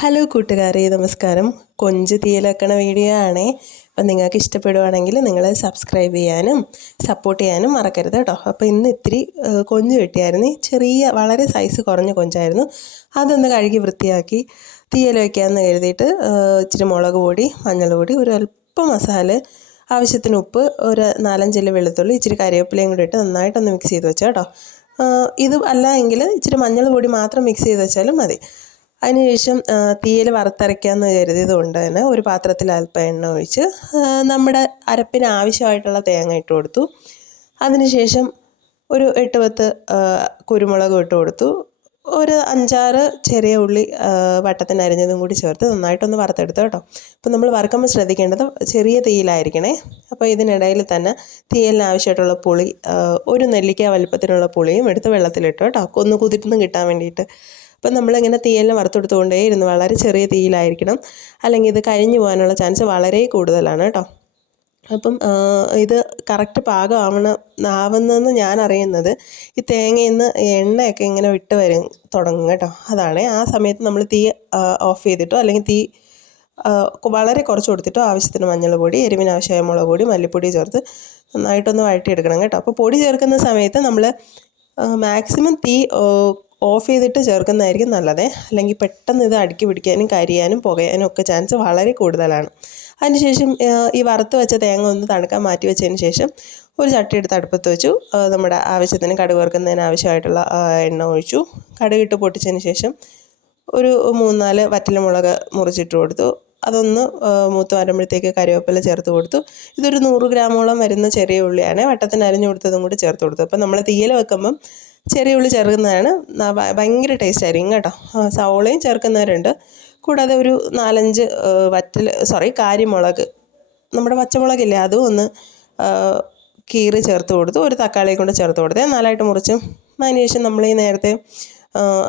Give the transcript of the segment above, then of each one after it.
Hello കൂട്ടുകാരെ, നമസ്കാരം. കൊഞ്ച് തീയലാക്കണ വീഡിയോ ആണേ. അപ്പം നിങ്ങൾക്ക് ഇഷ്ടപ്പെടുവാണെങ്കിൽ നിങ്ങൾ സബ്സ്ക്രൈബ് ചെയ്യാനും സപ്പോർട്ട് ചെയ്യാനും മറക്കരുത് കേട്ടോ. അപ്പോൾ ഇന്ന് ഇത്തിരി കൊഞ്ച് കിട്ടിയായിരുന്നു. ചെറിയ വളരെ സൈസ് കുറഞ്ഞ കൊഞ്ചായിരുന്നു. അതൊന്ന് കഴുകി വൃത്തിയാക്കി തീയൽ വയ്ക്കാമെന്ന് കരുതിയിട്ട് ഇച്ചിരി മുളക് പൊടി, മഞ്ഞൾ പൊടി, ഒരു അല്പം മസാല, ആവശ്യത്തിന് ഉപ്പ്, ഒരു 4-5 ഇല വെളുത്തുള്ളി, ഇച്ചിരി കറിവേപ്പിലയും കൂടി ഇട്ട് നന്നായിട്ടൊന്ന് മിക്സ് ചെയ്ത് വെച്ചാൽ കേട്ടോ. ഇത് അല്ല എങ്കിൽ ഇച്ചിരി മഞ്ഞൾ പൊടി മാത്രം മിക്സ് ചെയ്ത് വെച്ചാലും മതി. അതിനുശേഷം തീയൽ വറുത്തരയ്ക്കാമെന്ന് കരുതിയത് കൊണ്ട് തന്നെ ഒരു പാത്രത്തിൽ അല്പം എണ്ണ ഒഴിച്ച് നമ്മുടെ അരപ്പിന് ആവശ്യമായിട്ടുള്ള തേങ്ങ ഇട്ട് കൊടുത്തു. അതിനുശേഷം ഒരു 8-10 കുരുമുളക് ഇട്ട് കൊടുത്തു. ഒരു 5-6 ചെറിയ ഉള്ളി വട്ടത്തിന് അരിഞ്ഞതും കൂടി ചേർത്ത് നന്നായിട്ടൊന്ന് വറുത്തെടുത്തു കേട്ടോ. അപ്പോൾ നമ്മൾ വറുക്കുമ്പോൾ ശ്രദ്ധിക്കേണ്ടത് ചെറിയ തീയിലായിരിക്കണേ. അപ്പോൾ ഇതിനിടയിൽ തന്നെ തീയലിന് ആവശ്യമായിട്ടുള്ള പുളി, ഒരു നെല്ലിക്ക വലുപ്പത്തിനുള്ള പുളിയും എടുത്ത് വെള്ളത്തിലിട്ടു കേട്ടോ, ഒന്ന് കുതിർന്ന് കിട്ടാൻ വേണ്ടിയിട്ട്. അപ്പം നമ്മളിങ്ങനെ തീയലിനെ വറുത്തെടുത്തുകൊണ്ടേ ഇരുന്നു. വളരെ ചെറിയ തീയിലായിരിക്കണം, അല്ലെങ്കിൽ ഇത് കരിഞ്ഞു പോകാനുള്ള ചാൻസ് വളരെ കൂടുതലാണ് കേട്ടോ. അപ്പം ഇത് കറക്റ്റ് ആവുന്നതെന്ന് ഞാൻ അറിയുന്നത് ഈ തേങ്ങയിൽ നിന്ന് എണ്ണയൊക്കെ ഇങ്ങനെ വിട്ട് തുടങ്ങും കേട്ടോ. അതാണ് ആ സമയത്ത് നമ്മൾ തീ ഓഫ് ചെയ്തിട്ടോ അല്ലെങ്കിൽ തീ വളരെ കുറച്ച് കൊടുത്തിട്ടോ ആവശ്യത്തിന് മഞ്ഞൾ പൊടി, എരിവിന് ആവശ്യമായ മുളക് പൊടി, മല്ലിപ്പൊടി ചേർത്ത് നന്നായിട്ടൊന്ന് വഴറ്റിയെടുക്കണം കേട്ടോ. അപ്പോൾ പൊടി ചേർക്കുന്ന സമയത്ത് നമ്മൾ മാക്സിമം തീ ഓഫ് ചെയ്തിട്ട് ചേർക്കുന്നതായിരിക്കും നല്ലത്. അല്ലെങ്കിൽ പെട്ടെന്ന് ഇത് അടുക്കി പിടിക്കാനും കരിയാനും പുകയാനും ഒക്കെ ചാൻസ് വളരെ കൂടുതലാണ്. അതിനുശേഷം ഈ വറുത്ത് വെച്ച തേങ്ങ ഒന്ന് തണുക്കാൻ മാറ്റി വെച്ചതിന് ശേഷം ഒരു ചട്ടി എടുത്ത് അടുപ്പത്ത് വെച്ചു. നമ്മുടെ ആവശ്യത്തിന് കടുക് വറുക്കുന്നതിന് ആവശ്യമായിട്ടുള്ള എണ്ണ ഒഴിച്ചു. കടുകിട്ട് പൊട്ടിച്ചതിന് ശേഷം ഒരു 3-4 വറ്റൽമുളക് മുറിച്ചിട്ട് കൊടുത്തു. അതൊന്ന് മൂത്ത് വരുമ്പോഴത്തേക്ക് കറിവേപ്പില ചേർത്ത് കൊടുത്തു. ഇതൊരു 100 ഗ്രാമോളം വരുന്ന ചെറിയ ഉള്ളിയാണ്. വട്ടത്തിന് അരിഞ്ഞു കൊടുത്തതും കൂടി ചേർത്ത് കൊടുത്തു. അപ്പം നമ്മൾ തീയൽ വെക്കുമ്പം ചെറിയ ഉള്ളി ചേർക്കുന്നതാണ് ഭയങ്കര ടേസ്റ്റ് ആയിരിക്കും കേട്ടോ. സവോളയും ചേർക്കുന്നവരുണ്ട്. കൂടാതെ ഒരു 4-5 കാരിമുളക്, നമ്മുടെ പച്ചമുളകില്ലേ, അതും ഒന്ന് കീറി ചേർത്ത് കൊടുത്തു. ഒരു തക്കാളി കൊണ്ട് ചേർത്ത് കൊടുത്തേ 4ആയിട്ട് മുറിച്ചും. അതിനുശേഷം നമ്മൾ ഈ നേരത്തെ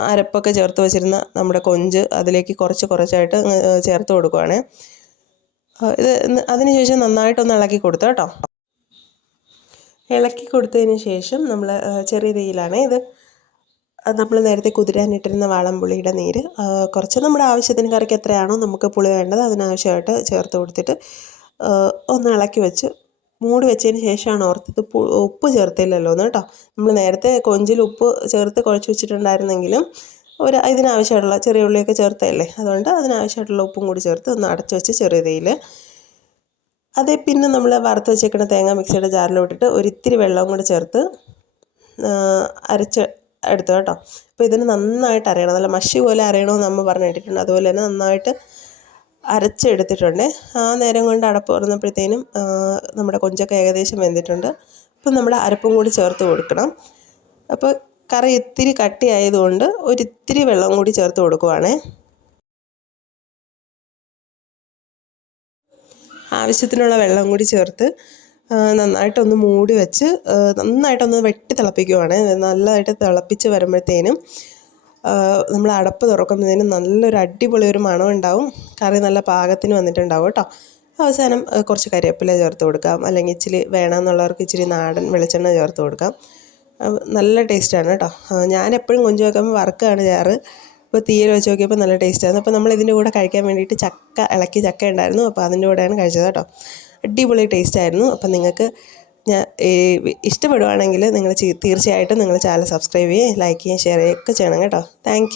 അരപ്പൊക്കെ ചേർത്ത് വെച്ചിരുന്ന നമ്മുടെ കൊഞ്ച് അതിലേക്ക് കുറച്ചായിട്ട് ചേർത്ത് കൊടുക്കുവാണ്. ഇത് അതിനുശേഷം നന്നായിട്ടൊന്ന് ഇളക്കി കൊടുത്തു കേട്ടോ. ഇളക്കി കൊടുത്തതിന് ശേഷം നമ്മൾ ചെറിയ തീയിലാണ് ഇത് നമ്മൾ നേരത്തെ കുതിരാനിട്ടിരുന്ന വാളംപുളിയുടെ നീര് കുറച്ച് നമ്മുടെ ആവശ്യത്തിന്, കറിക്ക് എത്രയാണോ നമുക്ക് പുളി വേണ്ടത് അതിനാവശ്യമായിട്ട് ചേർത്ത് കൊടുത്തിട്ട് ഒന്ന് ഇളക്കി വെച്ച് മൂടി വെച്ചതിന് ശേഷമാണ് ഓർത്തത് ഉപ്പ് ചേർത്തില്ലല്ലോ എന്ന് കേട്ടോ. നമ്മൾ നേരത്തെ കൊഞ്ചിൽ ഉപ്പ് ചേർത്ത് കുഴച്ച് വെച്ചിട്ടുണ്ടായിരുന്നെങ്കിലും ഇതിനാവശ്യമായിട്ടുള്ള ചെറിയ ഉള്ളിയൊക്കെ ചേർത്തല്ലേ, അതുകൊണ്ട് അതിനാവശ്യമായിട്ടുള്ള ഉപ്പും കൂടി ചേർത്ത് ഒന്ന് അടച്ചു വെച്ച് ചെറിയ തീയിൽ പിന്നെ നമ്മൾ വറുത്ത് വെച്ചേക്കുന്ന തേങ്ങ മിക്സിയുടെ ജാറിലോട്ടിട്ട് ഒരിത്തിരി വെള്ളവും കൂടി ചേർത്ത് അരച്ച് എടുത്തു കേട്ടോ. അപ്പോൾ ഇതിന് നന്നായിട്ട് അരയണം, നല്ല മഷി പോലെ അരയണമെന്ന് അമ്മ പറഞ്ഞു കേട്ടിട്ടുണ്ട്. അതുപോലെ തന്നെ നന്നായിട്ട് അരച്ചെടുത്തിട്ടുണ്ട്. ആ നേരം കൊണ്ട് അടപ്പ് തുറന്നപ്പോഴത്തേനും നമ്മുടെ കൊഞ്ചൊക്കെ ഏകദേശം വെന്തിട്ടുണ്ട്. അപ്പം നമ്മൾ അരപ്പും കൂടി ചേർത്ത് കൊടുക്കണം. അപ്പോൾ കറി ഇത്തിരി കട്ടിയായതുകൊണ്ട് ഒരിത്തിരി വെള്ളം കൂടി ചേർത്ത് കൊടുക്കുവാണേ. ആവശ്യത്തിനുള്ള വെള്ളം കൂടി ചേർത്ത് നന്നായിട്ടൊന്ന് മൂടി വെച്ച് നന്നായിട്ടൊന്ന് വെട്ടി തിളപ്പിക്കുവാണ്. നല്ലതായിട്ട് തിളപ്പിച്ച് വരുമ്പോഴത്തേനും നമ്മൾ അടപ്പ് തുറക്കുമ്പോഴത്തേനും നല്ലൊരു അടിപൊളി ഒരു മണം ഉണ്ടാവും. കറി നല്ല പാകത്തിന് വന്നിട്ടുണ്ടാവും കേട്ടോ. അവസാനം കുറച്ച് കരിവേപ്പില ചേർത്ത് കൊടുക്കാം, അല്ലെങ്കിൽ ഇച്ചിരി വേണമെന്നുള്ളവർക്ക് ഇച്ചിരി നാടൻ വെളിച്ചെണ്ണ ചേർത്ത് കൊടുക്കാം. നല്ല ടേസ്റ്റാണ് കേട്ടോ. ഞാനെപ്പോഴും കൊഞ്ച് വെക്കുമ്പോൾ വറുക്കുകയാണ് ചെയ്യാറ്. ഇപ്പോൾ തീയൽ വെച്ച് നോക്കിയപ്പോൾ നല്ല ടേസ്റ്റായിരുന്നു. അപ്പോൾ നമ്മൾ ഇതിൻ്റെ കൂടെ കഴിക്കാൻ വേണ്ടിയിട്ട് ഇളക്കി ചക്ക ഉണ്ടായിരുന്നു. അപ്പോൾ അതിൻ്റെ കൂടെയാണ് കഴിച്ചത് കേട്ടോ. അടിപൊളി ടേസ്റ്റായിരുന്നു. അപ്പം നിങ്ങൾക്ക് ഇഷ്ടപ്പെടുവാണെങ്കിൽ നിങ്ങൾ തീർച്ചയായിട്ടും നിങ്ങൾ ചാനൽ സബ്സ്ക്രൈബ് ചെയ്യുകയും ലൈക്ക് ചെയ്യുകയും ഷെയർ ചെയ്യുകയൊക്കെ ചെയ്യണം കേട്ടോ. താങ്ക്